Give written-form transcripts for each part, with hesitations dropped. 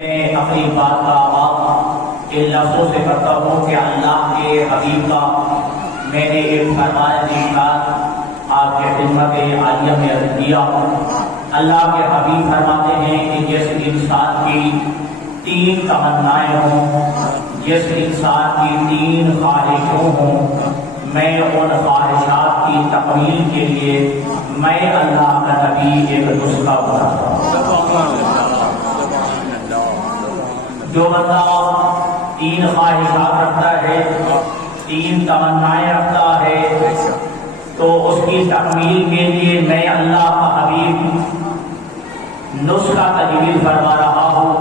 میں اپنی بات کا آغاز ان لفظوں سے کرتا ہوں کہ اللہ کے حبیب کا میں نے ایک فرمان نشان آپ کے خدمت عالیہ میں عرض کیا۔ اللہ کے حبیب فرماتے ہیں کہ جس انسان کی 3 تمنائیں ہوں، جس انسان کی 3 خواہشوں ہوں، میں ان خواہشات کی تکمیل کے لیے میں اللہ کا نبی ایک نسخہ بناتا ہوں۔ جو بندہ 3 خواہشات رکھتا ہے، 3 تمنائیں رکھتا ہے، تو اس کی تکمیل کے لیے میں اللہ کا حبیب نسخہ تجویز فرما رہا ہوں۔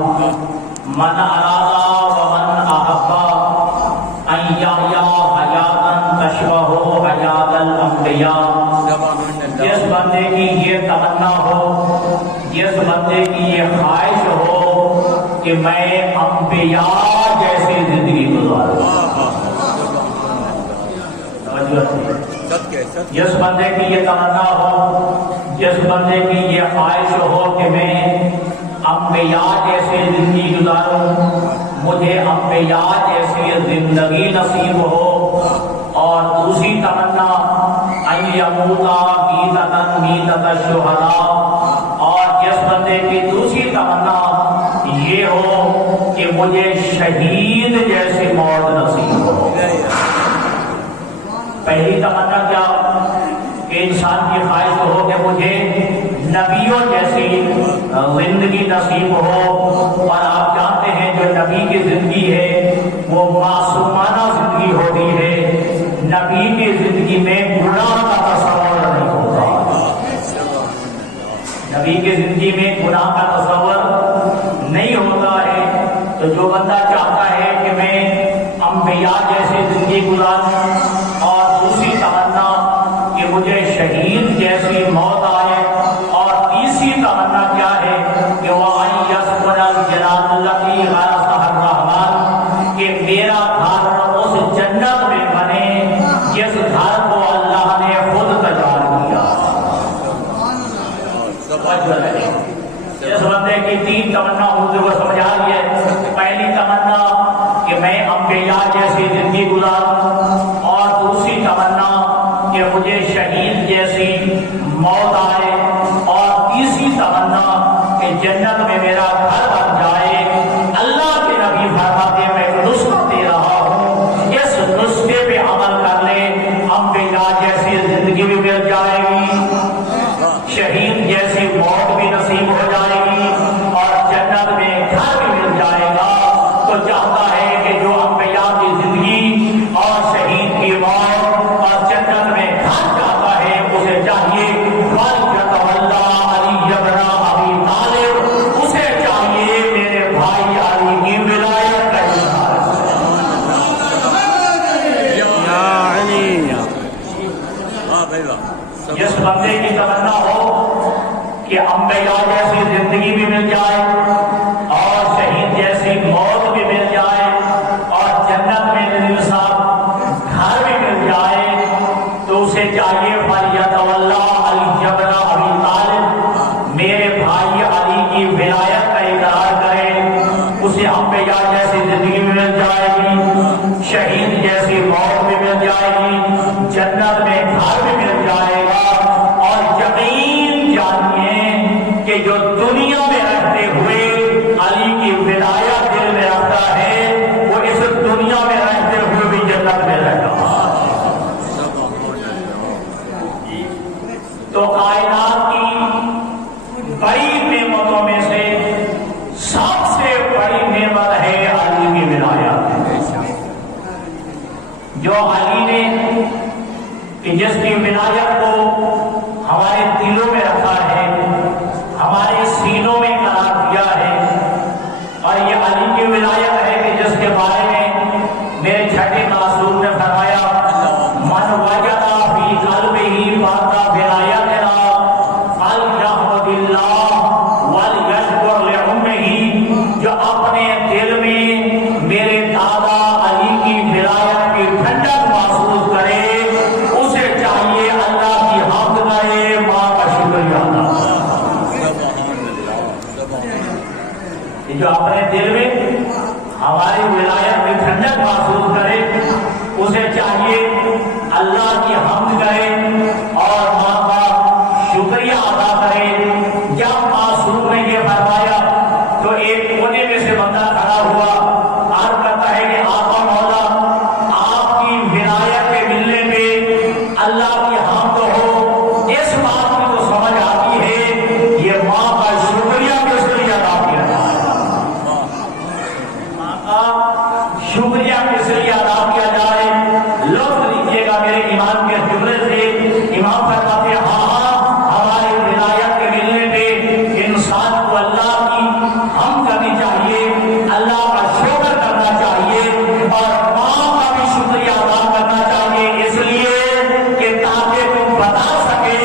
من اراد ومن احب ان یحیی حیاتا تشبہ حیات الانبیاء، جس بندے کی یہ تمنا ہو، جس بندے کی یہ خواہش ہو کہ میں انبیاء جیسی زندگی گزاروں، جس بندے کی یہ تمنا ہو، جس بندے کی یہ خواہش ہو کہ میں انبیاء جیسی زندگی گزاروں، مجھے انبیاء جیسی زندگی نصیب ہو، اور دوسری تمنا ان یموتا میتۃ میتۃ الشہداء، اور جس بندے کی دوسری تمنا یہ ہو کہ مجھے شہید جیسی موت نصیب ہو۔ پہلی تمنا کیا کہ انسان کی خواہش ہو کہ مجھے نبیوں جیسی زندگی نصیب ہو، اور آپ جانتے ہیں جو نبی کی زندگی ہے وہ معصومانہ زندگی ہوتی ہے، نبی کی زندگی میں گناہ کا تصور نہیں ہوتا، نبی کی زندگی میں گناہ کا تصور نہیں ہوتا ہے۔ تو جو بندہ چاہتا ہے کہ میں انبیاء جیسی زندگی گزاروں، اور دوسری تمنا کہ مجھے شہید جیسی موت آئے، اور تیسری تمنا کیا ہے کہ وَأَن يَسْكُنَ الْجَنَّةَ الَّتِي غَرَسَهَا الرَّحْمَنُ، کہ میرا گھر اس جنت میں بنے جس گھر کو اللہ نے خود تیار کیا۔ اس بندے کی 3 تمنا مجھے کو سمجھا دیے۔ پہلی تمنا کہ میں انبیاء جیسی زندگی گزاروں، اور دوسری تمنا کہ مجھے شہید جیسی موت آئے، اور تیسری تمنا کہ جنت میں میرا گھر بن جائے۔ اللہ کے نبی فرماتے ہیں میں نسخہ دے رہا ہوں، اس نسخے پہ عمل کر لے، انبیاء جیسی زندگی بھی مل جائے گی، شہید جیسی موت بھی نصیب ہو جائے گی، اور جنت میں گھر بھی مل جائے گا۔ تو چاہتا ہے کہ جو انبیاء کی زندگی اور شہید کی موت اور جنت میں گھر چاہتا ہے، اسے چاہیے وَلْيَتَوَلَّ عَلِيَّ بْنَ أَبِي طَالِبٍ، اسے چاہیے میرے بھائی علی کی ولایت کا اظہار۔ جس بندے کی تمنا ہو کہ انبیاء جیسی زندگی بھی مل جائے، اور شہید جیسی موت بھی مل جائے، اور جنت میں انصاف گھر بھی مل جائے، تو اسے چاہیے فَلْيَتَوَلَّ عَلِيَّ بْنَ أَبِي طَالِبٍ، میرے بھائی علی کی ولایت کا اقرار کرے، اسے انبیاء جیسی زندگی بھی مل جائے گی، شہید جیسی موت بھی مل جائے گی، جنت میں گھر بھی مل جائے گا۔ اور یقین جانیے کہ جو دنیا میں رہتے ہوئے علی کی ولایت دل میں رکھتا ہے، وہ اس دنیا میں رہتے ہوئے بھی جنت میں رہتا ہے۔ تو کائنات کی بڑی نعمتوں میں سے سب سے بڑی نعمت ہے علی کی ولایت، جو علی نے کہ جس کی ولایت کو ہمارے دلوں میں رکھا ہے، ہمارے سینوں میں قرار دیا ہے، اور یہ علی کی ولایت ہے کہ جس کے بارے میں میرے چھٹے معصوم نے فرمایا من وجد فی قلبہ بات ولایتنا فلیحمد اللہ ولیشکر لأمہ دل میں ہماری ولایت میں ٹھنڈک محسوس کرے، اسے چاہیے اللہ کی حمد کرے اور ماں کا شکریہ ادا کرے۔ جب معصوم نے یہ فرمایا تو ایک کونے میں سے بندہ کھڑا ہوا، عرض کرتا ہے کہ آقا مولا آپ کی ولایت کے ملنے پہ اللہ کی حمد ہو، اس بات کی تو سمجھ آتی ہے یہ ماں کا شکریہ کس لیے ادا کیا جائے، ماں کا شکریہ کس لیے ادا کیا جائے۔ لطف لیجیے گا میرے امام کے جملے سے، امام فرماتے ہیں ہاں ہماری ولایت کے ملنے پہ انسان کو اللہ کی حمد کرنی چاہیے، اللہ کا شکر کرنا چاہیے اور ماں کا بھی شکریہ ادا کرنا چاہیے، اس لیے کہ تاکہ تم بتا سکے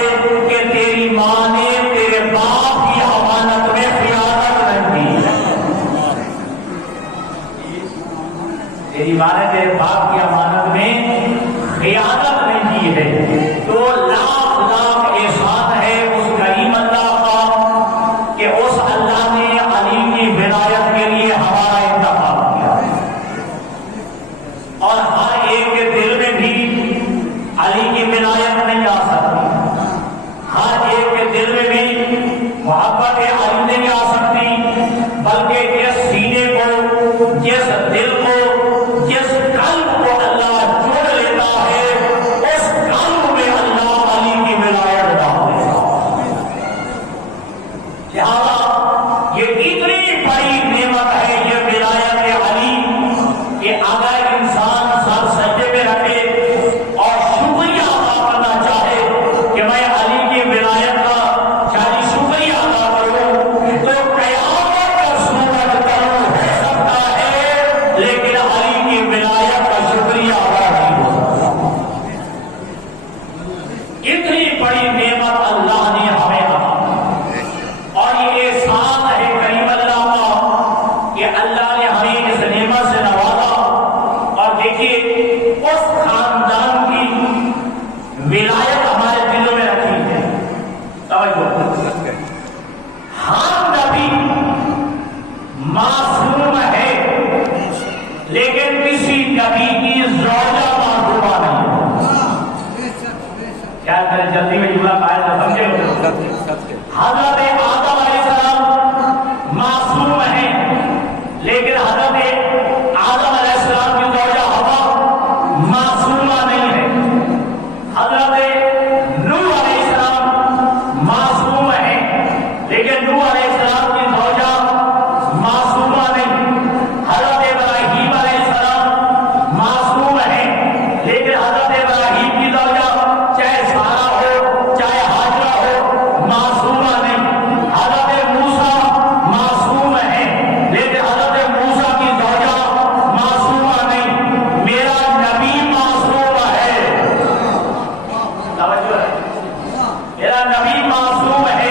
کہ تیری ماں نے تیرے باپ کی امانت میں خیانت نہیں کی ہے، تیری ماں نے تیرے باپ کی امانت میں خیانت نہیں کی ہے۔ تو لاکھ لاکھ احسان ہے اس کریم اللہ کا کہ اس اللہ نے علی کی ولایت کے لیے ہمارا انتخاب کیا اور ہر ایک کے دل میں بھی علی کی ولایت نہیں آ سکتی، ہر ایک کے دل میں بھی محبت علی نہیں آ سکتی، بلکہ جس سینے کو، جس دل کو، جس قلب کو اللہ جوڑ لیتا ہے اس قلب میں اللہ علی کی ولایت ڈال دیتا ہے۔ لہذا یہ اتنی بڑی نعمت ہے یہ ولایت علی کہ اگر انسان سر سجدے میں رکھے اور شکریہ ادا کرنا چاہے کہ میں علی کی ولایت کا چاہے شکریہ ادا کروں تو قیامت کا سورج طلوع ہو سکتا ہے لیکن علی کی ولایت کا شکریہ ادا نہیں ہو سکتا۔ اتنی بڑی نعمت اللہ نے ہمیں عطا کی اور یہ احسان ہے کریم اللہ کا کہ اللہ نے ہمیں اس نعمت سے نوازا۔ اور دیکھیے اس خاندان کی ولایت ہمارے دلوں میں رکھی ہے، توجہ، ہر نبی معصوم ہے لیکن کسی نبی کی زوجہ معصومہ نہیں ہے۔ کیا کریں جلدی میں جملہ قائل نہ سمجھے حضرت آدم علیہ السلام معصوم ہیں لیکن حضرت آدم علیہ السلام کی زوجہ حوا معصومہ نہیں ہے، حضرت نوح علیہ السلام معصوم ہیں لیکن نوح علیہ السلام کی زوجہ معصومہ نہیں، حضرت ابراہیم علیہ السلام معصوم ہیں لیکن حضرت ابراہیم کی زوجہ چاہے سارا ہو چاہے ہاجرہ ہو معصومہ نہیں، حضرت موسیٰ معصوم ہیں لیکن حضرت موسیٰ کی زوجہ معصومہ نہیں۔ میرا نبی معصوم ہے، توجہ ہے، میرا نبی معصوم ہے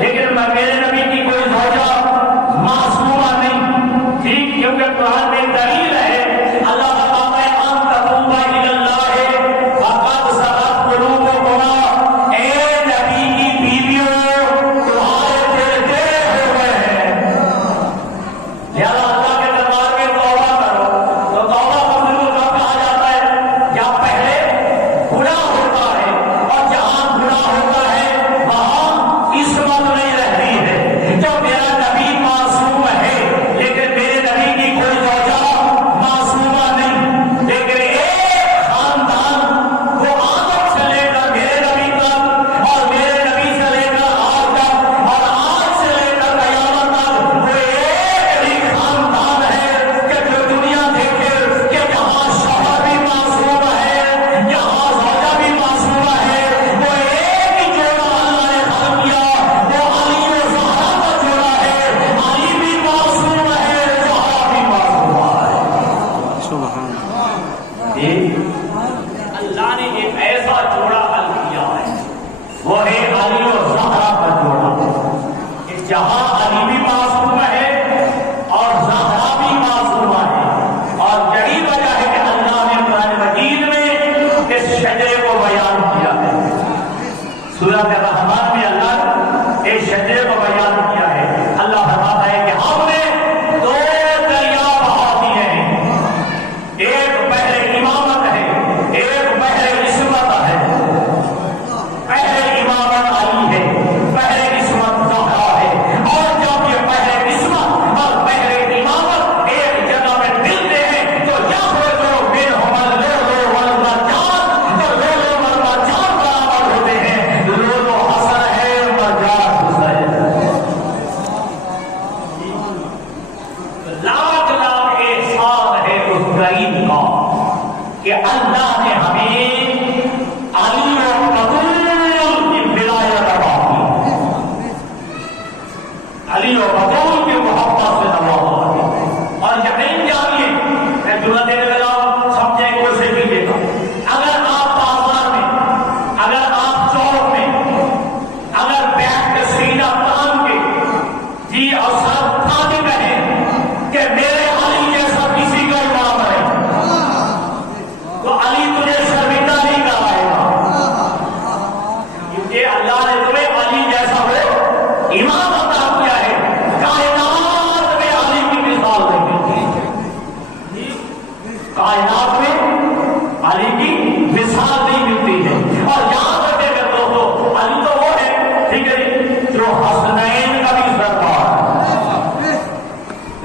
لیکن میرے نبی کی کوئی زوجہ معصومہ نہیں، ٹھیک، کیونکہ قرآن میں دلیل ہے، اللہ بتاتا ہے ان تتوبا الی اللہ فقد صغت قلوبکما، اے نبی کی بیویوں تمہارے دل ٹیڑھے ہو گئے ہیں، لہذا اللہ کے دربار میں توبہ کرو۔ تو توبہ قبول کب کہا جاتا ہے؟ جب پہلے گناہ ہوتا ہے اور جہاں گناہ ہوتا ہے وہاں عصمت نہیں رہتی ہے۔ تو میرا نبی معصوم ہے لیکن میرے نبی کی کوئی زوجہ معصومہ نہیں، لیکن ایک خاندان وہ آدم سے لے کر میرے نبی تک اور میرے نبی سے لے کر آج تک اور آج سے لے کر قیامت تک وہ ایک ہی خاندان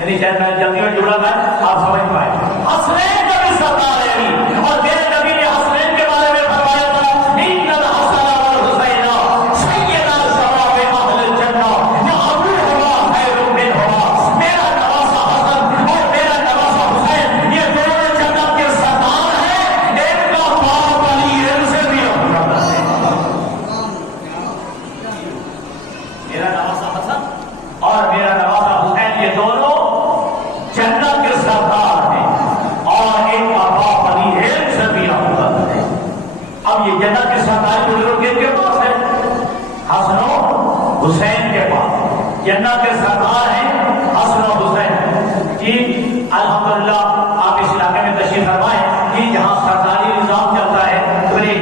یعنی شاید میں جلدی میں جڑا تھا آپ سمجھ پائے. حسنین کا بھی سردار ہے علی، اور میرے نبی نے حسنین کے بارے میں فرمایا تھا ان الحسن والحسین سیدا شباب اہل الجنہ وابوہما خیر منہما. میرا نواسہ حسن اور میرا نواسہ حسین یہ دونوں جنت کے سردار ہیں. ایک کا باپ علی ان سے بھی افضل ہے. میرا نواسہ حسن اور میرا نواسہ حسین یہ دونوں جنت کے سردار ہیں، اور ایک کا باپ علی علم سے بھی افضل ہے. اب یہ جنت کے سردار بزرگ کن کے پاس ہے؟ حسن و حسین کے پاس. جنت کے سردار ہیں حسن و حسین. جی الحمدللہ آپ اس علاقے میں تشریف فرمائیں کہ جہاں سرداری نظام چلتا ہے تو میں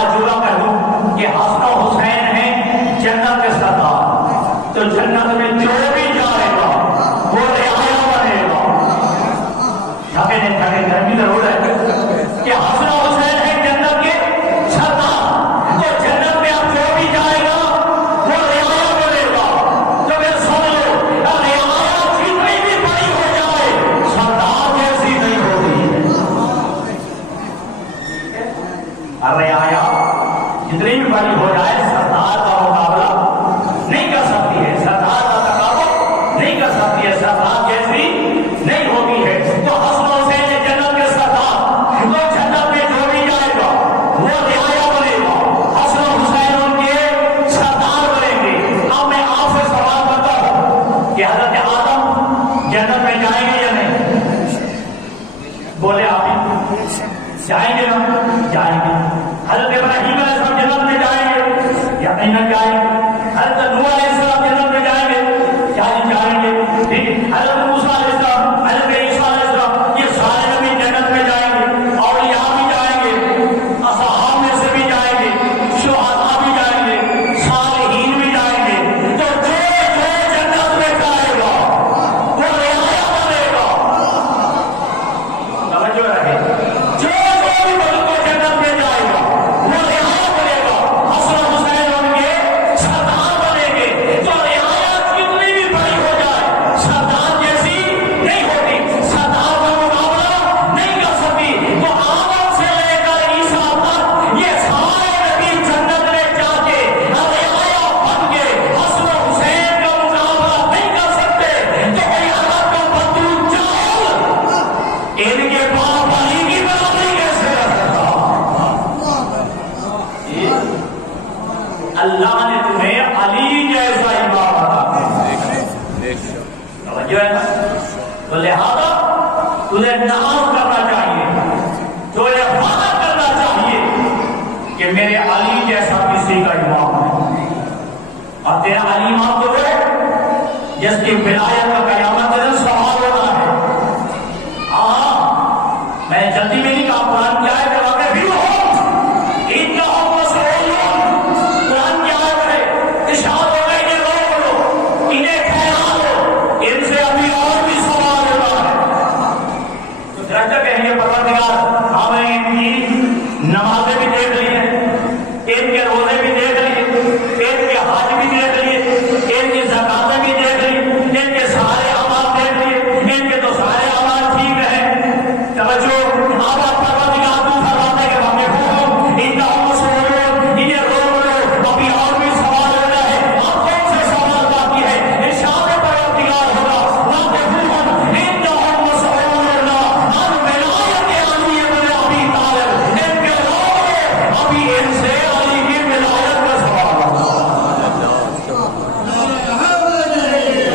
آج جڑا کر دوں کہ حسن و حسین ہیں جنت کے سردار. تو جنت میں جو بھی جائے گا وہ رعایا بنے گا. تھکے گرمی ضرور ہے کہ حسن و حسین ہیں جنت کے سردار. تو جنت میں اب جو بھی جائے گا وہ رعایا بنے گا. تو پھر سن لو رعایا جتنی بھی بڑی ہو جائے سردار جیسی نہیں ہوتی. رعایا جتنی بھی بڑی ہو جائے سردار کا مقابلہ نہیں کر سکتی ہے، سردار کا تقابل نہیں کر سکتی ہے، سردار جیسی نہیں ہوتی ہے. تو حسن و حسین جنت کے سردار، تو جنت میں جو بھی جائے گا وہ رعایا بنے گا. حسن و حسین ان کے سردار بنیں گے. اب میں آپ سے سوال کرتا ہوں کہ حضرت آدم جنت میں جائیں گے یا نہیں؟ بولے آپ جائیں گے نا؟ جائیں گے. حضرت ابراہیم علیہ السلام جنت میں جائیں گے یا نہیں جائیں گے؟ حضرت نوح علیہ السلام جنت میں جائیں گے یا نہیں جائیں گے؟ حضرت موسیٰ علیہ السلام، حضرت عیسیٰ علیہ السلام یہ سارے نبی جنت میں جائیں گے. اولیاء بھی جائیں گے، اصحاب میں سے بھی جائیں گے، شہداء بھی جائیں گے، صالحین بھی جائیں گے. تو جو جنت میں جائے گا وہ رعایا بنے گا. توجہ رہے، جو بھی بندہ جنت میں جائے گا وہ رعایا بنے گا. حسن و حسین ان کے سردار بنیں گے. تو رعایا کتنی بھی بڑی ہو جائے سردار جیسی نہیں ہوتی، سردار کا مقابلہ نہیں کر سکتی. تو آدم سے لے کر عیسیٰ تک یہ سارے نبی جنت میں جا کے رعایا بن کے حسن و حسین کا مقابلہ نہیں کر سکتے. تو کوئی عرب کا بدو جاہل ان کے باپ علی کی برابری کیسے کر سکتا؟ اللہ نے تمہیں علی جیسا امام عطا کیا. توجہ ہے نا؟ تو لہذا تجھے نام کرنا چاہیے، تو یہ وعدہ کرنا چاہیے کہ میرے علی جیسا کسی کا امام ہے. اور تیرا علی امام تو ہے جس کی ولایت کا قیامت کے دن سوال ہونا ہے. ہاں میں جلدی میں نہیں کہا، قرآن کیا ہے کہ واقع بھی ہو انہم مسئولون. قرآن کیا ہے ارشاد ہو گئے کہ روک لو، انہیں ٹھہرا لو، ان سے ابھی اور بھی سوال ہونا ہے. تو درجہ کہیں گے پروردگار ہم نے ان کی نمازیں بھی دیکھ لی ہیں، ان کے روزے بھی دیکھ لیے، ان کے حج بھی دیکھ لیے، ان کی زکاتیں بھی دیکھ لی، ان کے سارے اعمال دیکھ لیے، ان کے تو سارے اعمال ٹھیک ہیں. توجہ اب آپ پروردگار تو فرماتے کہ ہمیں حکم انہم مسئولون، انہیں روک لو، ابھی اور بھی سوال ہونا ہے. اب کون سے سوال باقی ہے؟ ارشاد پروردگار ہوگا واقفون انہم مسئولون عن ولایت علی بن ابی طالب. ان کے روک ابھی ان سے علی کی ولایت کا سوال ہوگا.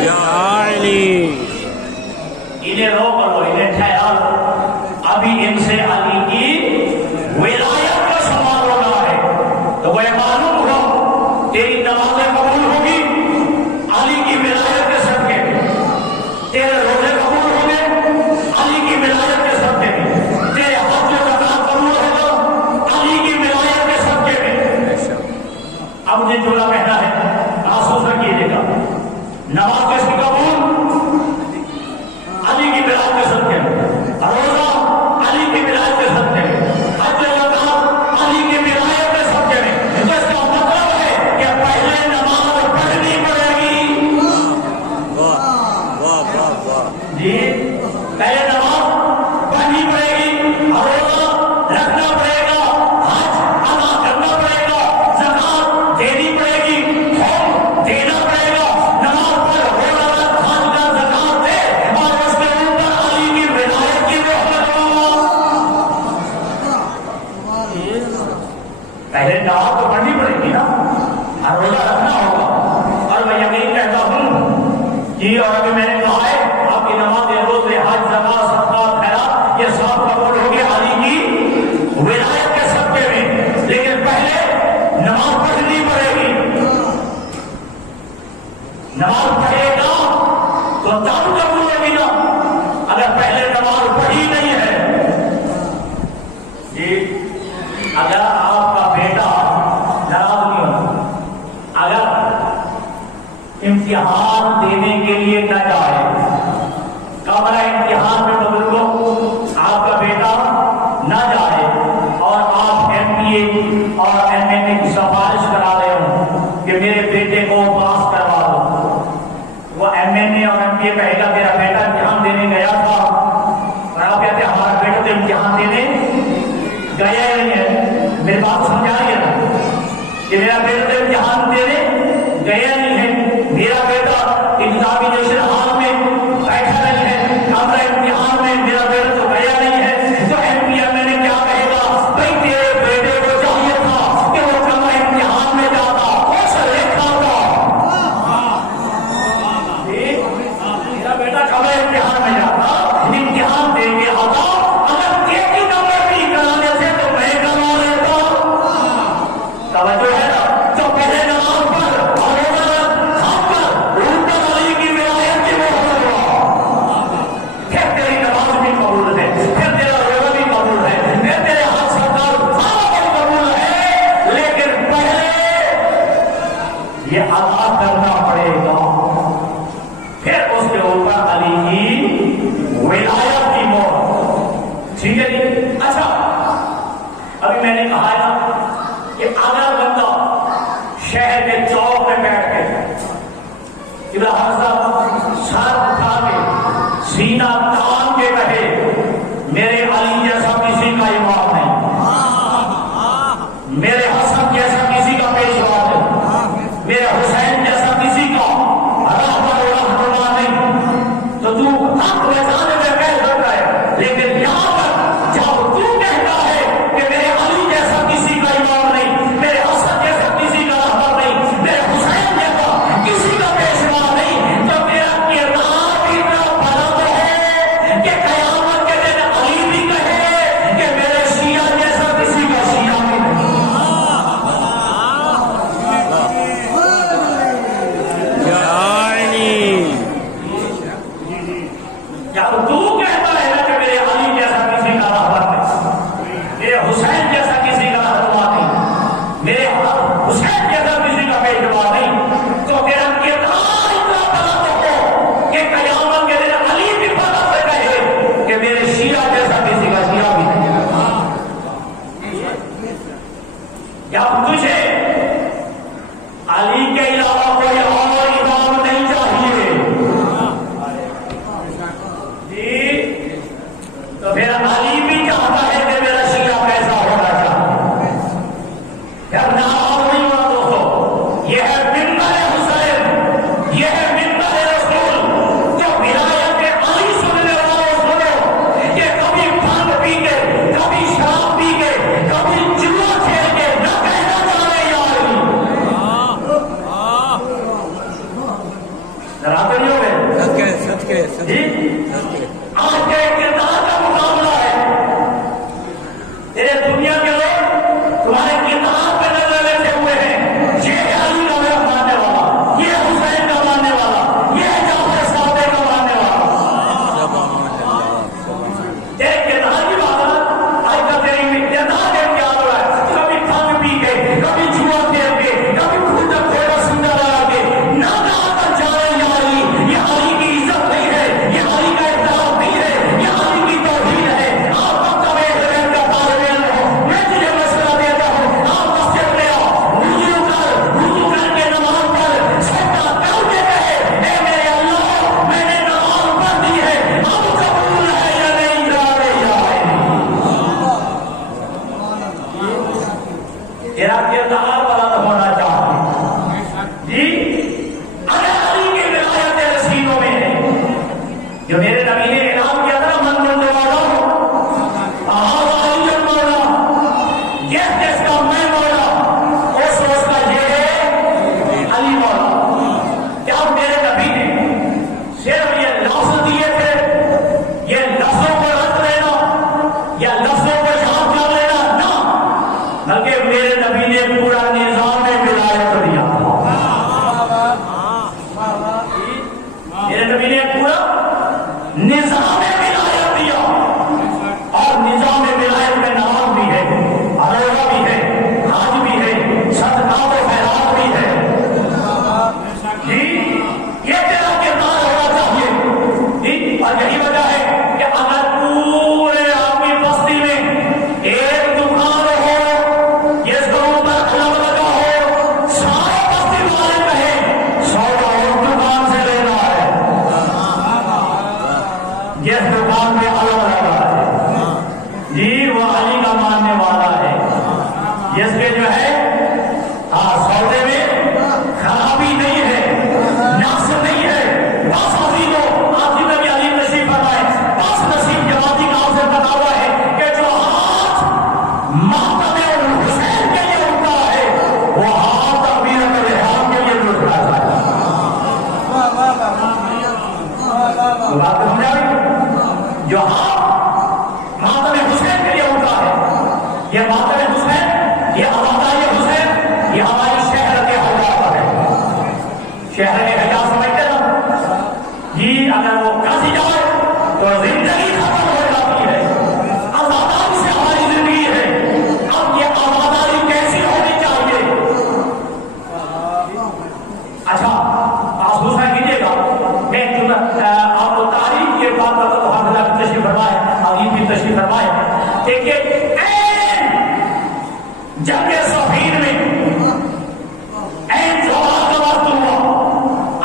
یا علی انہیں روک لو، انہیں ٹھہرا لو، ابھی ان سے علی کی ولایت کا سوال ہونا ہے. تو وہ معلوم ہو تیری نمازیں قبول ہوگی علی کی ولایت کے صدقے میں، تیرے روزے قبول ہوں گے علی کی ولایت کے صدقے میں، تیرے حج و زکات قبول ہوگا علی کی ولایت کے صدقے میں. اب مجھے جملہ کہنا ہے، محسوس رکھیے گا، نماز کس کی قبول؟ علی کی ولایت کے صدقے میں. روزہ علی کی ولایت کے صدقے جی پہلے نماز پڑھنی پڑے گی، روزہ رکھنا پڑے گا، حج ادا کرنا پڑے گا، زکات دینی پڑے گی، خون دینا پڑے گا، نماز پڑھ روزہ رکھ حج کا زکات دے اور اس کے اوپر علی کی ولایت کی رحمت ہو۔ پہلے نماز تو پڑھنی پڑے گی نا، اور روزہ رکھنا ہوگا، اور میں یقین کہتا ہوں جی، اور ابھی میں نے کہا ہے آپ کی نماز روزے حج زکات صدقات خیرات یہ سب قبول ہوگی علی کی ولایت کے صدقے میں، لیکن پہلے نماز پڑھنی پڑے گی۔ نماز پڑھے گا تو تب قبول ہوگی نا، اگر پہلے نماز پڑھی نہیں ہے جی، اگر آپ کا بیٹا ناراض نہیں ہوتا، اگر امتحان دینے کے لیے نہ جائے، کمرہ امتحان میں بزرگوں آپ کا بیٹا نہ جائے اور آپ ایم پی اے اور ایم اے میں سفارش کرا رہے ہوں کہ میرے بیٹے کو پاس کروا دو، وہ ایم اے میں اور ایم پی اے کہے گا میرا بیٹا امتحان دینے گیا تھا، اور آپ کہتے ہیں ہمارا بیٹا تو امتحان دینے گیا ہی نہیں ہے، میری بات سمجھائیے نا کہ میرا بیٹا تو امتحان دینے گیا نہیں ہے، میرا بیٹا ایگزامینیشن ہال میں بیٹھا نہیں ہے، کمرہ امتحان میں میرا بیٹا تو گیا نہیں ہے، تو ایم پی ایم نے کیا کہے گا، بھائی تیرے بیٹے کو چاہیے تھا کہ وہ کمرہ امتحان میں جاتا، اس لکھا تھا میرا بیٹا کمرہ امتحان میں جاتا، امتحان دے کے آتا، اگر دیکھی نمبر نہیں کرانے سے تو میں کروا لیتا۔ توجہ ہے نا، جو پہلے نماز پر اور علی کی ولایت کی محبت ہوا، پھر تیری نماز بھی قبول ہے، پھر تیرا روزہ بھی قبول ہے، پھر تیرے حج صدقات سارا قبول ہے، لیکن پہلے یہ ادا کرنا پڑے گا، پھر اس کے اوپر علی کی ولایت کی مہر۔ ٹھیک ہے جی؟ اچھا، ابھی میں نے کہا ہے نا کہ اگر بندہ شہر کے چوک میں بیٹھ کے سر اٹھا کے سینہ تان کے کہے میرے علی جیسا کسی کا امام نہیں، میرے حسن جیسا کسی کا پیشوا نہیں، میرے حسین جیسا کسی کا رہبر نہیں، تو تو حق بچانے میں کہہ سکتا ہے، لیکن یہاں پر جب تو کہتا ہے کہ میرے علی جیسا کسی کا امام نہیں، میرے حسن جیسا کسی کا رہبر نہیں، میرے حسین جیسا کسی کا پیشوا نہیں، تو میرا کردار اتنا بلند ہے کہ قیامت کے دن علی بھی کہے کہ میرے شیعہ جیسا کسی کا شیعہ بھی نہیں۔ جب تو کہتا ہے نا کہ میرے علی جیسا کسی کا رہبر نہیں، میرے حسین جیسا کسی کا رہنما نہیں، میرے حسین جیسا کسی کا پیشوا نہیں، تو میرا کردار اتنا بلند ہو کہ قیامت کے دن علی بھی فخر سے کہے کہ میرے شیعہ جیسا کسی کا شیعہ بھی نہیں۔ جب تجھے علی کے علاوہ کوئی اور امام نہیں چاہیے جی، تو پھر علی بھی چاہتا ہے کہ میرا شیعہ کیسا ہونا چاہیے۔ پھر ناراض نہیں ہونا دوستو، یہ ہے منبر حسین، یہ ہے منبر رسول، جو ولایت کے علی سننے والوں سنو، کہ کبھی بھنگ پی کے، کبھی شراب پی کے، کبھی جوا کھیل کے نہ کہنا چاہے یا علی۔ ذرا تو نہیں ہو گئے جی، آج کے کردار کا مقابلہ ہے، یہ اعلان کیا تھا من بننے والا جس کا میں مولا اس کا یہ ہے علی مولا. کیا میرے نبی نے صرف یہ لفظ دیے تھے، یہ لفظوں کو رکھ لینا یا لفظوں کو یاد کر لینا؟ نہ، بلکہ میرے نبی نے پورا نظام ولایت دیا. میرے نبی نے پورا نظام ولایت دیا، اور نظام ولایت میں نماز بھی ہے، روزہ بھی ہے، حج بھی ہے، صدقات و خیرات بھی ہے. جی یہ تیرا کردار ہونا چاہیے. جی اور یہی وجہ ہے کہ اگر پورے آپ کی بستی میں ایک دکان ہو جس کو اوپر علم لگا ہو، سارے بستی والے کہیں سودا اس دکان سے لینا ہے، جس دکان پہ علم لگا ہے جی وہ علی کا ماننے والا ہے، جس کے جو ہے سودے میں خرابی نہیں ہے، نقص نہیں ہے. بس ابھی تو آپ کی نبی علی نصیب فرمائے، بس نصیب جماعتی کا آپ سے بتا ہوا ہے کہ جو ہاتھ ماتم حسین کے لیے اٹھتا ہے وہ ہاتھ تکبیرۃ الاحرام کے لیے بھی اٹھا جائے. تو بات سمجھ آئی؟ جو ہاتھ ماتم حسین کے لیے اٹھا ہے، یہ ماتم حسین، یہ آبادی حسین، یہ ہماری شہر کے حجاز ہے. شہر کے حجاز سمجھتے نا جی، اگر وہ کسی جائے تو زندگی ختم ہو جاتی ہے. آبادی سے ہماری زندگی ہے. اب یہ آبادی کیسی ہونی چاہیے؟ اچھا آپ دوسرا کیجیے گا، میں آپ کو تاریخ کے بعد تو حافظہ کی تشریف فرمائے، عظیم کی تشریف فرمائے. دیکھیے جنگ صفین میں این جواب کا وقت ہوا،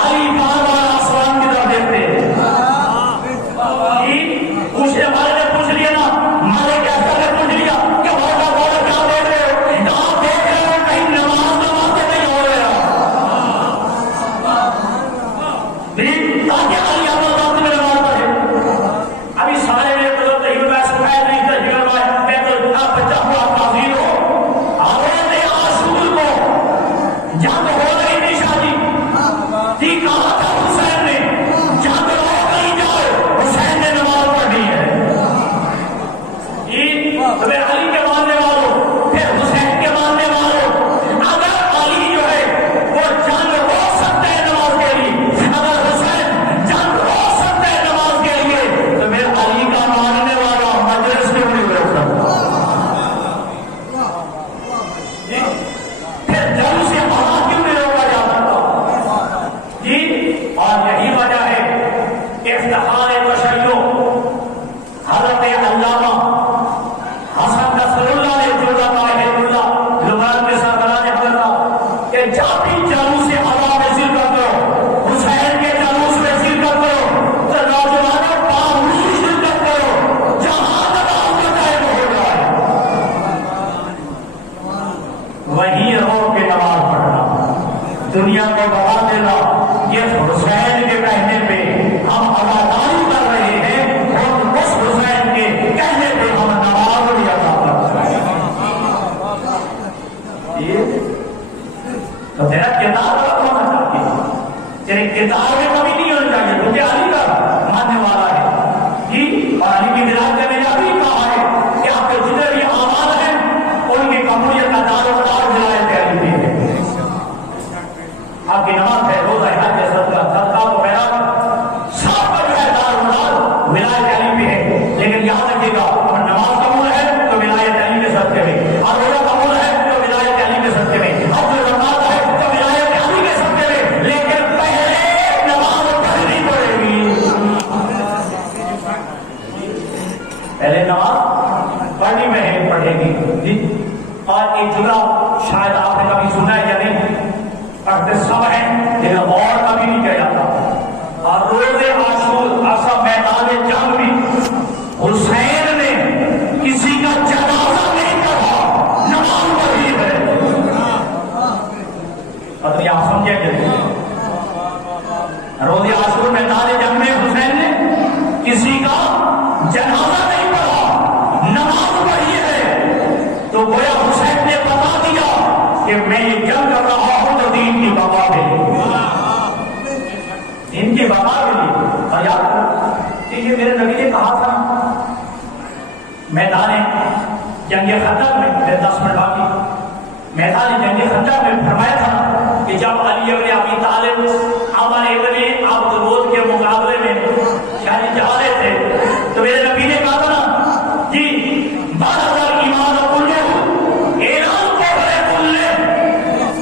علی بار بار آسمان کی طرف دیکھتے ہیں. پوچھنے والے نے پوچھ لیا نا، مالک کیسا نے پوچھ لیا کہ مولا مولا کیا دیکھ رہے ہو؟ آپ دیکھ رہے ہو کہیں نماز نہیں ہو رہا تاکہ علی آباد میں نماز پڑھے. ابھی سارے میرے بزرگ نہیں ہوگا، سکھائے نہیں تجھے کروایا، میں تو بچہ ہوا تعزیر ہو. جنگ ہو گئی نہیں شادی تھی، کہا تھا حسین نے جنگ ہو گئی جائے، حسین نے نماز پڑھنی ہے. تمہیں علی کے ماننے والوں، پھر حسین کے ماننے والوں، اگر علی جو ہے وہ جنگ ہو سکتا ہے نماز کے لیے، اگر حسین جنگ ہو سکتا ہے نماز کے لیے، تو پھر علی کا ماننے والا مجلس کیوں نہیں بیٹھ سکتا؟ پھر جنگ سے اور یہی وجہ ہے افتخار تشیع حضرت علامہ حسن نصر اللہ نے جوڑا ماہر اللہ لبنان کے سربراہ نے حضرت کہ جب بھی جلوس سے عوام میں شرکت کرو، حسین کے جلوس میں شرکت کرو، تو نوجوانوں باوجود شرکت کرو، جہاں نماز کا ٹائم ہو جائے وہیں رو کے نماز پڑھنا، دنیا کو بتا دینا یہ حسین کے کہنے پہ ہم اداکاری کر رہے ہیں، اور اس حسین کے کہنے پہ ہم نماز بھی ادا کر رہے ہیں. تو تیرا کردار الگ ہونا چاہیے، تیرے کردار میں کمی نہیں ہونی چاہیے. تجھے علی کا ماننے والا ہے جی، اور علی کی ولایت میں نے بھی کہا ہے کہ آپ کے جتنے بھی اعمال ہیں ان کی قبولیت کا دار و مدار ولایت علی پہ ہے. آپ کی نماز ہے، روزہ ہے، حج ہے، صدقہ و خیرات، سب کا جو ہے دار و مدار ولایت علی پہ ہے. لیکن یاد رکھیے گا، اگر نماز قبول ہے تو ولایت علی کے صدقے میں، اور روزہ قبول ہے تو ولایت علی کے صدقے میں، اور جو زکات ہے تو ولایت علی کے صدقے میں. لیکن پہلے نماز پڑھنی پڑے گی، پہلے نماز پڑھے گی. اور ایک جملہ شاید آپ نے کبھی سنا ہے یا نہیں، پڑھتے سب ہیں لیکن اور کبھی نہیں کہا جاتا. اور روز عاشور ایسا میدان جنگ بھی حسین نے کسی کا جنازہ نہیں پڑھا، نماز پڑھی ہے. پتہ آپ سمجھیں گے، روز عاشور میدان جنگ میں حسین نے کسی کا جنازہ نہیں پڑھا، نماز پڑھی ہے، تو گویا حسین نے بتا دیا کہ میں یہ جنگ کر رہا ہوں تو دین کی بقا کے لیے، دین کی بقا کے لیے۔ اور یاد رکھو کہ یہ میرے نبی نے کہا تھا میدان جنگ خندق میں، میرے 10 منٹ باقی، میدان جنگ خندق میں فرمایا تھا کہ جب علی ابن ابی طالب عمر ابن عبد الود کے مقابلے میں یعنی جا رہے تھے تو میرے نبی نے کہا تھا نا جی 12,000 ایمان کلے اعلان کرے کلے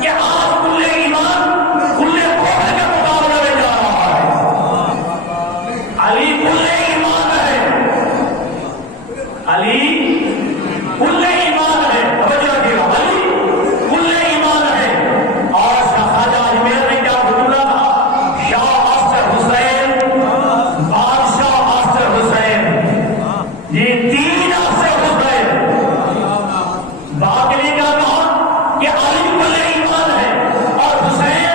کہ آج کلے ایمان کلے کفر کے مقابلے میں جا رہا ہے۔ علی کلے ایمان ہے، علی کلے ایمان ہے، توجہ رکھیے گا، علی کلے ایمان ہے۔ اور خواجہ اجمیر نے کیا بولا تھا، شاہ اختر حسین، بادشاہ اختر حسین، یہ 3 اختر حسین۔ باقی کا کہا کہ علی کلے ایمان ہے اور حسین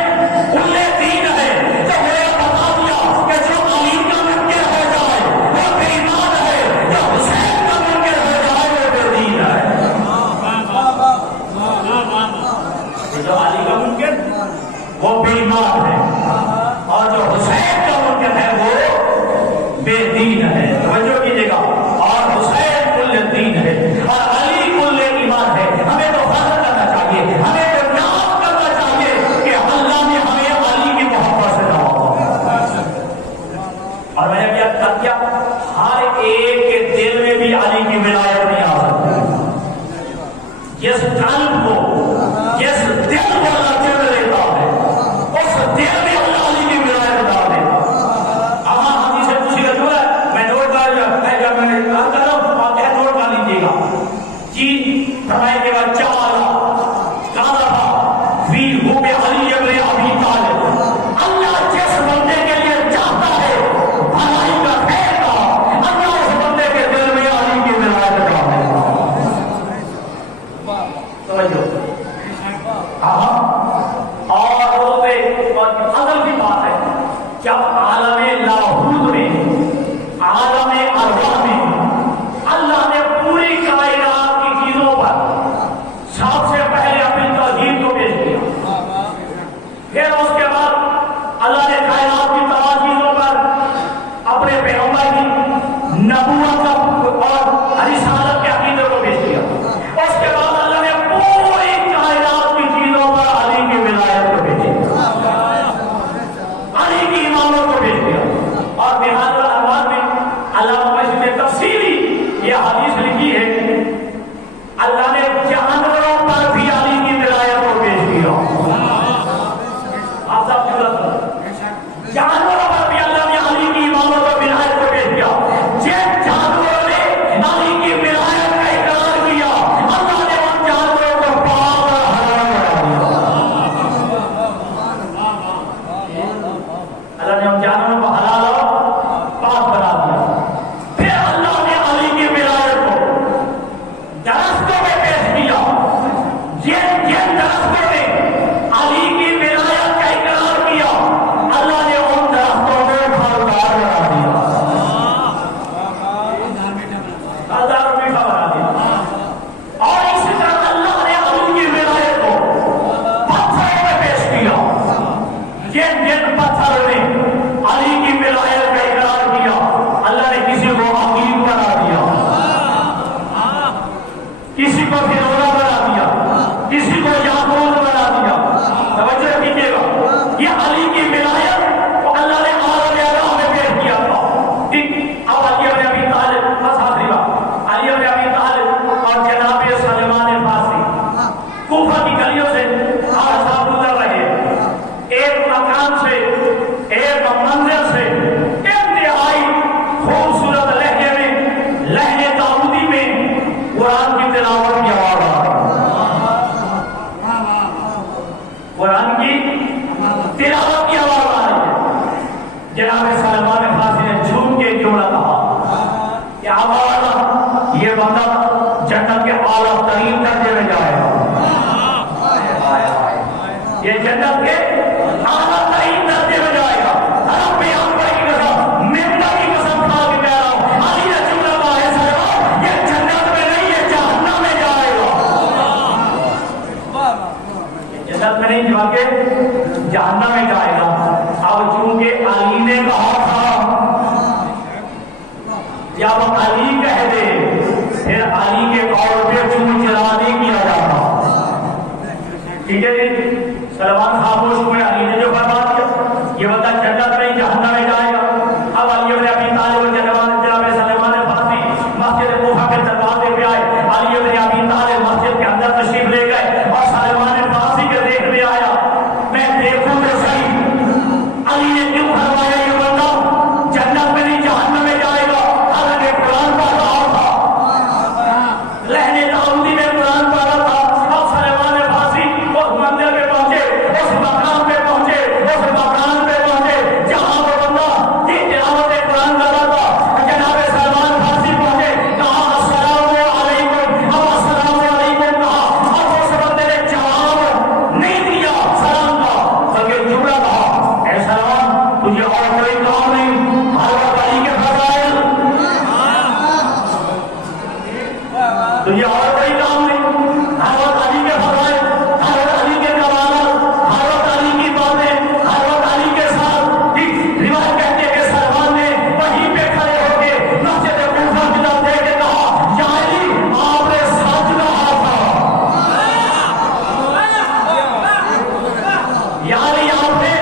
کلے دین ہے، تو میں بتا دیا کہ جو علی کا منکر ہو جائے وہ بے ایمان ہے، جو حسین کا منکر ہو جائے وہ بے دین ہے۔ جو علی کا منکر وہ بے ایمان ہے اور جو حسین کا منکر ہے وہ بے دین ہے۔ توجہ کیجیے گا، اور حسین کل دین ہے اور علی کل ایمان ہے۔ ہمیں تو فخر کرنا چاہیے، ہمیں تو نام کرنا چاہیے کہ اللہ نے ہمیں علی کی محبت سے نوازا۔ اور میں نے کیا کر دیا، ہر ایک کے دل میں بھی علی کی ولایت نہیں آ سکتی۔ جس قلب کو، جس دل کو اللہ چن لیتا ہے اس دل میں اللہ علی کی ولایت ڈال دیتا ہے۔ ہاں حدیث پوچھی گئی ہے، میں نوٹ کر لیا، میں کیا میں نے کہا کروں آپ کیا نوٹ کر لیجیے گا جی۔ فرمائے کے بعد چالا فی حب علی ابن ابی طالب، اللہ جس بندے کے لیے چاہتا ہے بھلائی کا خیر کا، اللہ اس بندے کے دل میں علی کی ولایت ڈال دیتا ہے۔ توجہ، ہاں اور وہ اصل کی بات ہے، جب عالم لاہوت میں، عالم ارواح میں اللہ نے پوری کائنات کی چیزوں پر سب سے پہلے اپنی توحید کو پیش کیا، پھر اس کے بعد اللہ نے کائنات کی تمام چیزوں پر اپنے پیغمبر کی نبوت اور رسالت کے عقیدے کو پیش کیا، اس کے بعد اللہ نے پوری کائنات کی چیزوں پر علی کی ولایت کو پیش کیا، علی کی امامت کو پیش کیا۔ اور بہار الانوار میں علامہ مسجد نے تفصیلی یہ حدیث لکھی ہے، اللہ نے جانوروں پر بھی علی کی ولایت کو پیش کیا۔ آپ سب جانوروں پر بھی اللہ نے علی کی امامت اور ولایت کو پیش کیا۔ جن جانوروں نے علی کی ولایت کا اقرار کیا، اللہ نے ان جانوروں کو پاک اور حلال بنا دیا۔ اللہ نے ان جانوروں کو حلال اور پاک بنا دیا۔ پھر اللہ نے علی کی ولایت کو جب علی کہہ دے پھر علی کے قول پہ چون چلا نہیں کیا جاتا. ٹھیک ہے جی. سلمان خاموش ہوئے. علی نے جو فرما دیا یہ بندہ جنت میں جہنم میں جائے گا. اب علی ابن ابی طالب جناب سلیمان فاطمی مسجد کوفہ کے دروازے پہ آئے. علی ابن ابی طالب مسجد کے اندر تشریف لے گئے اور سلیمان فاطمی کے دیکھنے آیا. میں دیکھوں تو صحیح علی نے کیوں فرمایا یہ بندہ جنت میں نہیں جہنم میں جائے گا. حالانکہ قرآن پڑھ رہا تھا, لہنے داؤدی میں قرآن پڑھ رہا تھا. اب سلیمان فاطمی اس مندر پہ پہنچے, اس مقام پہ پہنچے, اس مقام پہ پہنچے جہاں وہ بندہ یہ تلاوت قرآن کر رہا تھا. جناب سلمان فارسی پہنچے, کہا السلام علیکم. اب السلام علیکم کہا. اب اس بندے نے جواب نہیں دیا سلام کا, بلکہ جملہ کہا اے سلمان تجھے اور کوئی کام نہیں, حضرت علی کے فضائل تجھے اور کوئی کام نہیں. حضرت علی کے فضائل, حضرت علی کے کمالات, حضرت علی کی باتیں, حضرت علی کے ساتھ. روایت کہتے ہیں کہ سلمان نے وہیں پہ کھڑے ہو کے مسجد کوفہ کی طرف دیکھ کے کہا یا علی آپ نے سچ کہا تھا, یا علی آپ نے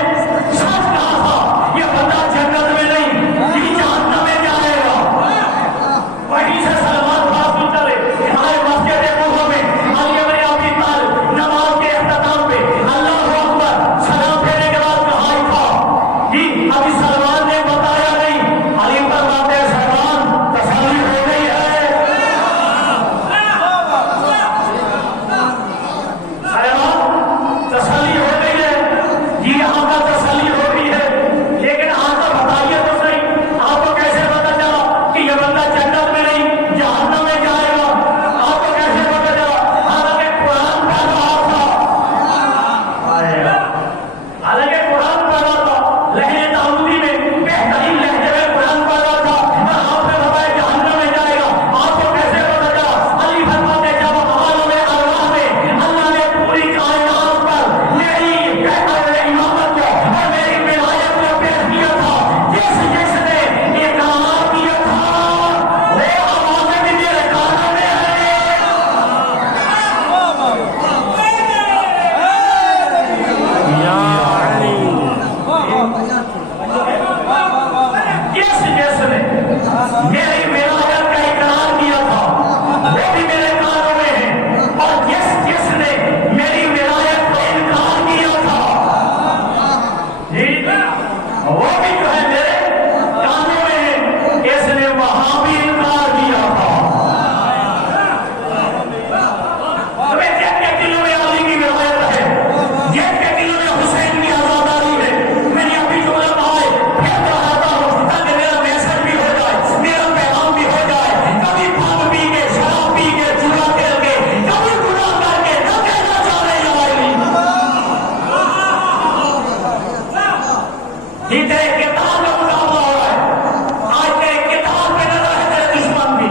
سچ کہا تھا. یہ بندہ جنت میں نہیں یہ جہنم میں جائے گا. وہیں سے سلمان فارسی چلے ہمارے مسجد کوفہ میں. علی ابن ابی طالب نماز کے اختتام پہ اللہ اکبر سلام پھیرنے کے بعد کہا ہی تھا جی ابھی سلمان نے بتایا نہیں. علی فرماتے ہیں سلمان تسلی ہو گئی ہے, سلمان تسلی ہو گئی ہے. جی ہاں کا تسلی ہو گئی ہے, لیکن آپ کو بتائیے تو صحیح آپ کو کیسے پتا چلا کہ یہ بندہ جنت میں نہیں جہنم میں جائے گا. آپ کو کیسے پتا چلا حالانکہ قرآن پڑھ رہا تھا, حالانکہ قرآن پڑھ رہا تھا لہجے داؤدی میں بہترین لہجے میں قرآن پڑھ رہا تھا اور آپ نے بتایا جہنم میں جائے گا. آپ کو کیسے پتا چلا؟ علی فرماتے جب عالم ارواح میں اللہ نے پوری کائنات پر میری امامت کو اور میری ولایت کو پیش کیا تھا, جس نے اقرار کیا تھا وہ آوازیں بھی میرے کانوں میں ہیں. یا علی جس نے میری ولایت کا اقرار کیا تھا وہ بھی میرے کانوں میں ہے, اور جس نے میری ولایت کو انکار کیا تھا جی وہ بھی جو ہے میرے کانوں میں ہے. اس نے وہاں بھی انکار کیا تھا. تمہیں جن کے دلوں میں علی کی ولایت ہے, جن کے دلوں میں حسین کی آزاداری ہے, میں نے ابھی جملہ کہا ہے پھر دہراتا ہوں تاکہ میرا میسج بھی ہو جائے, میرا پیغام بھی ہو جائے. کبھی بھنگ پی کے, شراب پی کے, جوا کر کے, کبھی گناہ کر کے نہ کہنا چاہ رہے یا علی. یہ تیرے کتاب میں مقابلہ ہو رہا ہے, آج تیرے کتاب پہ نظر ہے تیرے دشمن بھی.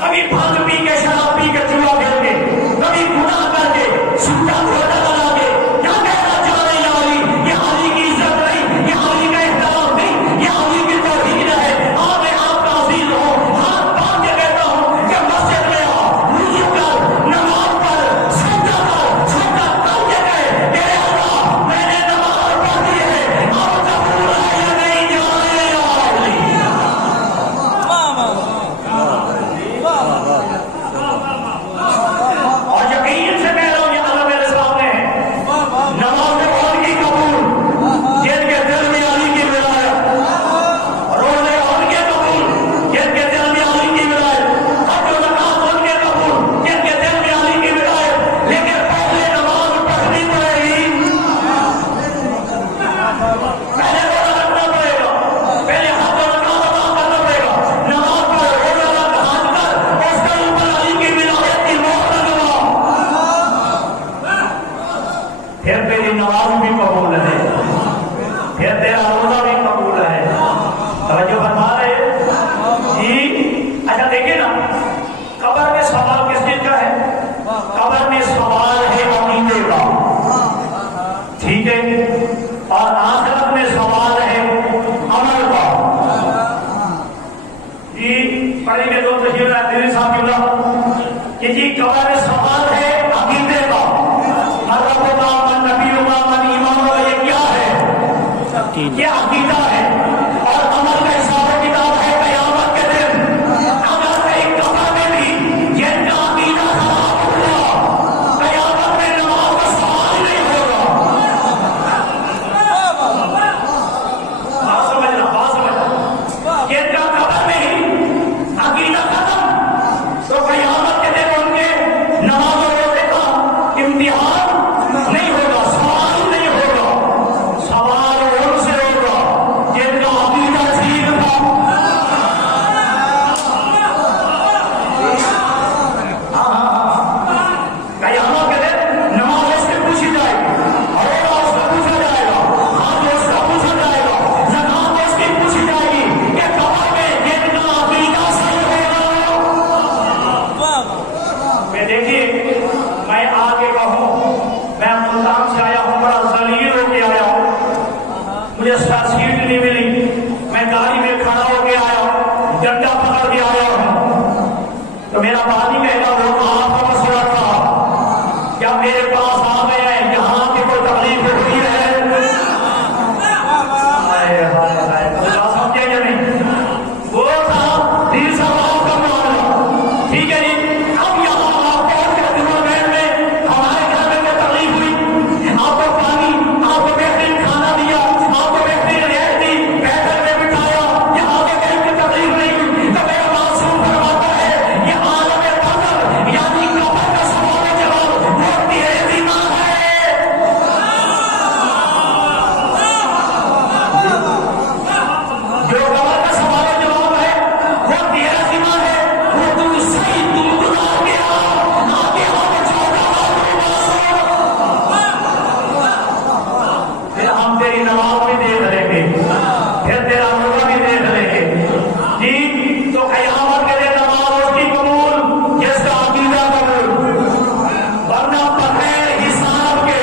کبھی بھنگ پی کے, شراب پی کے, جوا کر کے, کبھی گناہ کر کے, سوٹا گھوٹا لگا کے کیا کہنا چاہ رہے یا علی. یہ علی کی عزت نہیں, یہ علی کا احترام نہیں, یہ علی کی توہین ہے. میں آپ کا عزیز ہوں, ہاتھ باندھ کے کہتا ہوں کہ مسجد میں آؤ, رجوع کر, نماز پڑھ, سجدہ کر, سجدہ کر کے کہے کہ اے اللہ میں نے نماز پڑھ دی ہے, اب قبول ہے یا نہیں یا علی. اور یقین سے کہہ رہا ہوں یہ اللہ میرے سامنے ہے, نماز ان کی قبول جن کے دل میں علی کی ولایت, روزے ان کے قبول جن کے دل میں علی کی ولایت, حج و زکات ان کے قبول جن کے دل میں علی کی ولایت. لیکن پہلے نماز پڑھنی پڑے گی, پہلے روزہ رکھنا پڑے گا, پہلے حج و زکات ادا کرنا پڑے گا. نماز پڑھ, روزہ رکھ, حج کر, اس کے اوپر علی کی ولایت کی مہر لگوا, پھر تیری نماز بھی قبول ہے, پھر تیرا روزہ بھی قبول ہے. توجہ فرما رہے جی. اچھا دیکھیں نا, قبر میں سوال کس چیز کا ہے؟ قبر میں سوال ہے عقیدے کا, ٹھیک ہے, اور آخرت میں سوال ہے عمل کا. جی پڑھیں گے دو تشریف میرے صاحب کی اللہ کہ جی قبر سوال ہے عقیدے کا، رب کا من نبی کا من ایمان کا، یہ کیا ہے؟ یہ عقیدہ ہے اور عمل کا حساب و کتاب ہے قیامت کے دن۔ اگر کہیں قبر میں بھی جن کا عقیدہ خراب ہوا قیامت میں نماز کا سوال نہیں ہوگا۔ بات سمجھنا جن کا قبر میں ہی عقیدہ ختم تو قیامت کے دن ان کے نماز و روزے کا امتحان نہیں ہوگا، سوال نہیں ہوگا، سوال ان سے ہوگا جن کا عقیدہ ٹھیک تھا۔ قیامت کے دن نماز اس سے پوچھی جائے گی، روزہ اس سے پوچھا جائے گا، حج اس کا پوچھا جائے گا، زکات اس کی پوچھی جائے گی کہ قبر میں جن کا عقیدہ صحیح ہوگا۔ کہ دیکھیے میں آگے کہوں میں ملتان سے آیا ہوں، بڑا ذلیل ہو کے آیا ہوں، مجھے سیٹ نہیں ملی، میں گاڑی میں کھڑا ہو کے آیا ہوں، ڈنڈا پکڑ کے آیا ہوں، تو میرا بھائی کہتا وہ آپ کا مسئلہ تھا کیا میرے پاس آ گئے ہیں یہاں کی کوئی تکلیف ہوئی ہے؟ سمجھے یا نہیں؟ وہ تھا دل سوال کا معاملہ، ٹھیک ہے جی۔ اب یہاں آپ کہتے ہیں ڈپارٹمنٹ میں ہمارے گھر میں کوئی تکلیف ہوئی، آپ کو پانی، آپ کو بہترین کھانا دیا، آپ کو بہترین رعایت دی، بیٹھک میں بٹھایا، یہاں کے کہیں کی تکلیف نہیں ہوئی، تو میرا معصوم فرماتا ہے یہ عالم قبر یعنی قبر کا سوال جواب وہ تیرے ذمہ ہے۔ جو قبر کا سوال جواب ہے وہ تیرا ذمہ ہے، وہ تم صحیح تم گزار کے آگے ہم پھر ہم تیری نماز بھی دیکھ لیں گے، پھر تیرا روزہ بھی دیکھ لیں گے جی۔ تو قیامت کے دن نماز اس کی قبول جس کا عقیدہ قبول، ورنہ بغیر حساب کے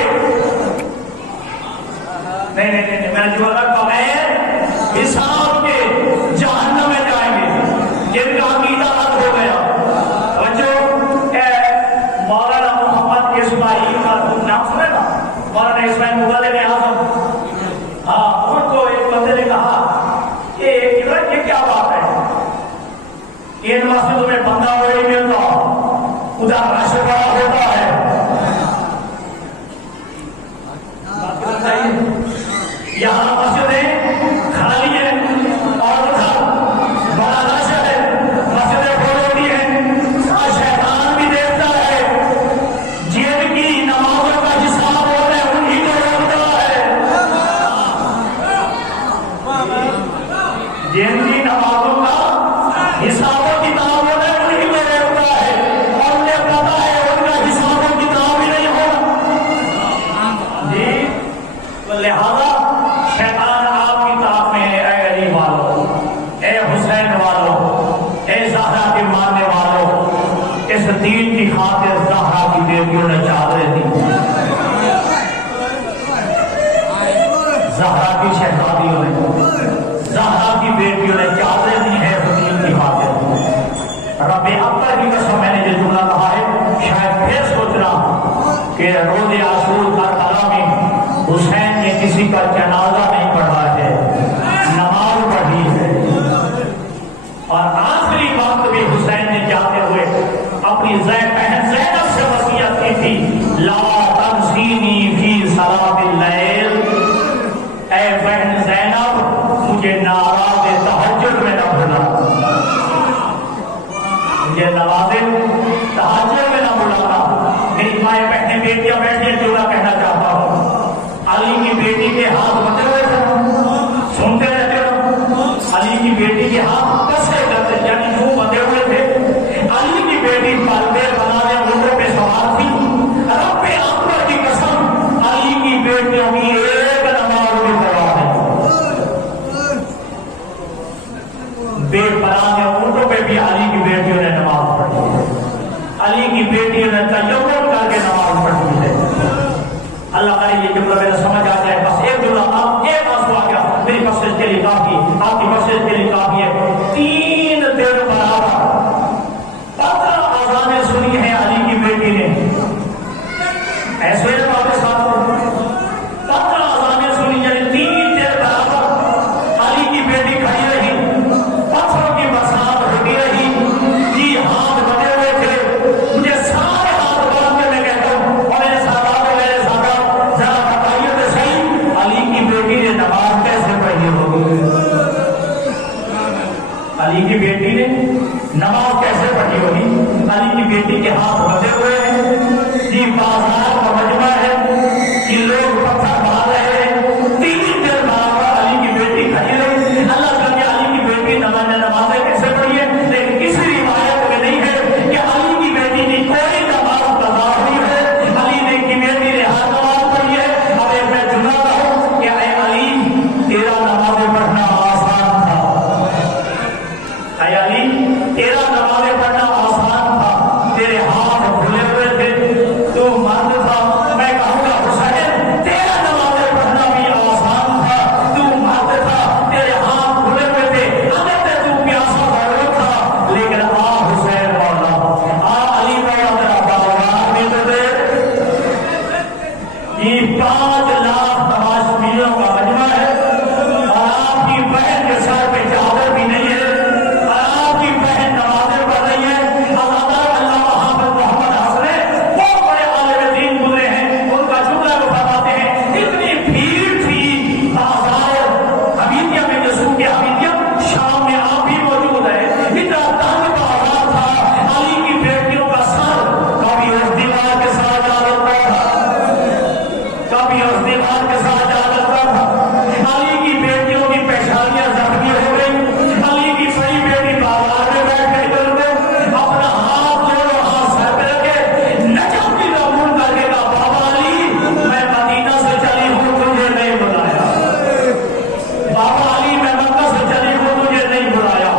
نہیں میں جو اگر بغیر حساب کے جہنم میں جائیں گے جن کا عقیدہ رد ہو گیا۔ مولانا محمد اسماعیل کا نام سنے نا، مولانا اسماعیل مغل اعظم، ہاں ان کو ایک بندے نے کہا کہ یہ کیا بات ہے، ان مسجدوں میں بندہ وہ نہیں ملتا، ادھر رش بڑا ہوتا ہے، یہاں مسجدیں خالی ہیں اور ادھر بڑا رش ہے، مسجدیں کھول ہوتی ہیں، شیطان بھی دیکھتا ہے، جن کی نمازوں کا حساب ہوتا ہے انہی کو روکتا ہے، جن کی نمازوں کا حساب و کتاب ہوتا ہے انہی کو روکتا ہے، اور انہیں پتا ہے ان کا حساب و کتاب ہی نہیں ہوگا جی۔ تو لہذا شیطان آپ کی طاق میں ہے، اے علی والو، اے حسین والو، اے زہرا کے ماننے والو، اس دین کی خاطر زہرا کی بیٹیوں نے چادریں دی، زہرا کی شہزادیوں نے، زہرا کی بیٹیوں نے چادریں دی ہیں اس دین کی خاطر۔ رب اکبر کی قسم میں نے جو جملہ کہا ہے شاید پھر سوچنا کہ روز عاشور کربلا میں حسین نے کسی کا جنازہ نہیں پڑھا ہے، نماز پڑھی ہے، اور آخری وقت بھی حسین نے جاتے ہوئے اپنی بہن زینب سے وصیت کی تھی، لا تنسینی فی صلاۃ اللیل، اے بہن زینب مجھے نماز تہجد میں نہ بھلانا، مجھے نماز تہجد میں نہ بھلانا۔ میری مائیں بہنیں بیٹیاں بیٹھیں جملہ کہنا چاہتا ہوں، علی کی بیٹی کے ہاتھ بندے ہوئے تھے، سنتے رہتے ہو، علی کی بیٹی کے ہاتھ کسے کرتے یعنی یوں بندے ہوئے تھے، علی کی بیٹی پردے بنانے اونٹوں پہ سوار تھی، رب اکبر کی قسم علی کی بیٹیوں کی ایک نماز بھی پڑھا ہے، بے پناہ اونٹوں پہ بھی علی کی بیٹیوں نے نماز پڑھی ہے، علی کی بیٹیوں نے تیمم کر کے نماز پڑھی ہے۔ اللہ کرے یہ جملہ میرا سمجھ آ جائے، بس ایک جملہ ایک آنسو آ گیا میری مسجد کے لیے کافی، آپ کی مسجد کے لیے کافی ہے۔ 3 دن کی بیٹی نے نماز کیسے پڑھی ہوگی؟ علی کی بیٹی کے ہاتھ بندھے ہوئے ہیں جی، بازار کا مجمع ہے کہ لوگ پتھر مار رہے ہیں، 3 دن بعد علی کی بیٹی کھڑی رہی، اللہ تعالیٰ نے علی کی بیٹی نمازیں کیسے پڑھی ہے، لیکن کسی روایت میں نہیں ہے کہ علی کی بیٹی کی کوئی نماز قضا ہوئی ہے، علی نے کی بیٹی نے ہر نماز پڑھی ہے۔ اب میں جملہ کہوں کہ اے علی تیرا نمازیں پڑھنا آسان تھا، اے علی تیرا نمازیں پڑھنا آسان تھا، تیرے ہاتھ کھلے ہوئے تھے، تو مرد تھا، میں کہوں گا حسین تیرا نمازیں پڑھنا بھی آسان تھا، تو مرد تھا، تیرے ہاتھ کھلے ہوئے تھے، اگر تو پیاسا ضرور تھا، لیکن حسین مولا علی مولا تیرا باوار میں تو دے۔ یہ 5 لاکھ تماشبینوں کا مجمع ہے، اور آپ کی بہن کے سر پہ چادر بھی نہیں ہے، اور آپ کی بہن نمازیں پڑھ رہی ہے۔ اللہ حافظ محمد حسن بہت بڑے عالم دین گزرے ہیں، ان کا جملہ کو فرماتے ہیں اتنی بھیڑ تھی بازار حمیدیہ میں، جسو کہ حمیدیہ شام میں آپ بھی موجود ہے، اتنا تنگ بازار تھا، علی کی بیٹیوں کا سر کبھی اس دیوار کے ساتھ جا لگتا تھا، کبھی اس دیوار کے ساتھ جا لگتا تھا، علی کی بیٹیوں کی پیشانیاں زخمی ہو گئی، علی کی بڑی بیٹی بازار میں بیٹھ گئی، اپنا ہاتھ جوڑو، ہاتھ سر پہ رکھے، نجاتی رمون کر کے کہا بابا علی میں مدینہ سے چلی ہوں تجھے نہیں بلایا، بابا علی میں مکہ سے چلی ہوں تجھے نہیں بلایا،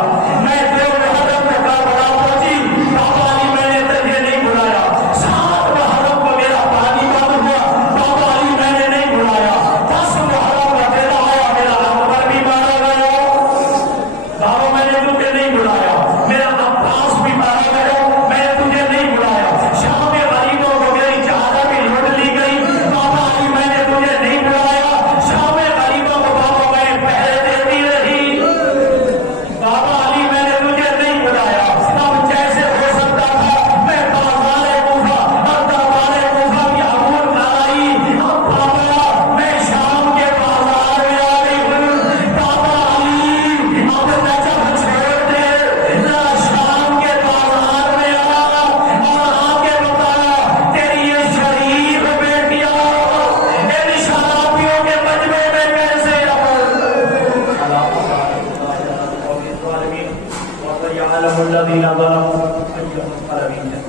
میں دو محرم میں کربلا پہنچی، بابا علی میں نے تجھے نہیں بلایا، 7 محرم کو میرا پانی بند ہوا، بابا علی میں نے نہیں بلایا، 10 محرم کا تیرا آیا، میرا اکبر بھی مارا گیا، بابا میں نے تجھے نہیں بلایا، میرا عباس بھی مارا گیا، میں نے تجھے نہیں بلایا، شام میں غریبوں کو میری چادر بھی لوٹ لی گئی، بابا علی میں نے تجھے نہیں بلایا، شام میں غریبوں کو بابا میں پہرے دیتی رہی، بابا علی میں نے تجھے نہیں بلایا، اب جیسے ہو سکتا تھا میں بازار کوفہ اور دربار کوفہ کی عبور کرائی، اب بابا میں شام کے بازار میں آ گئی ہوں، بابا علی اب نجف چھوڑ دے، ذرا شام کے بازار میں آ اور آ کے بتایا تیری یہ شریف بیٹیاں ان شرابیوں کے مجمع میں کیسے يعلم الذين ظلموا أيهم الظالمين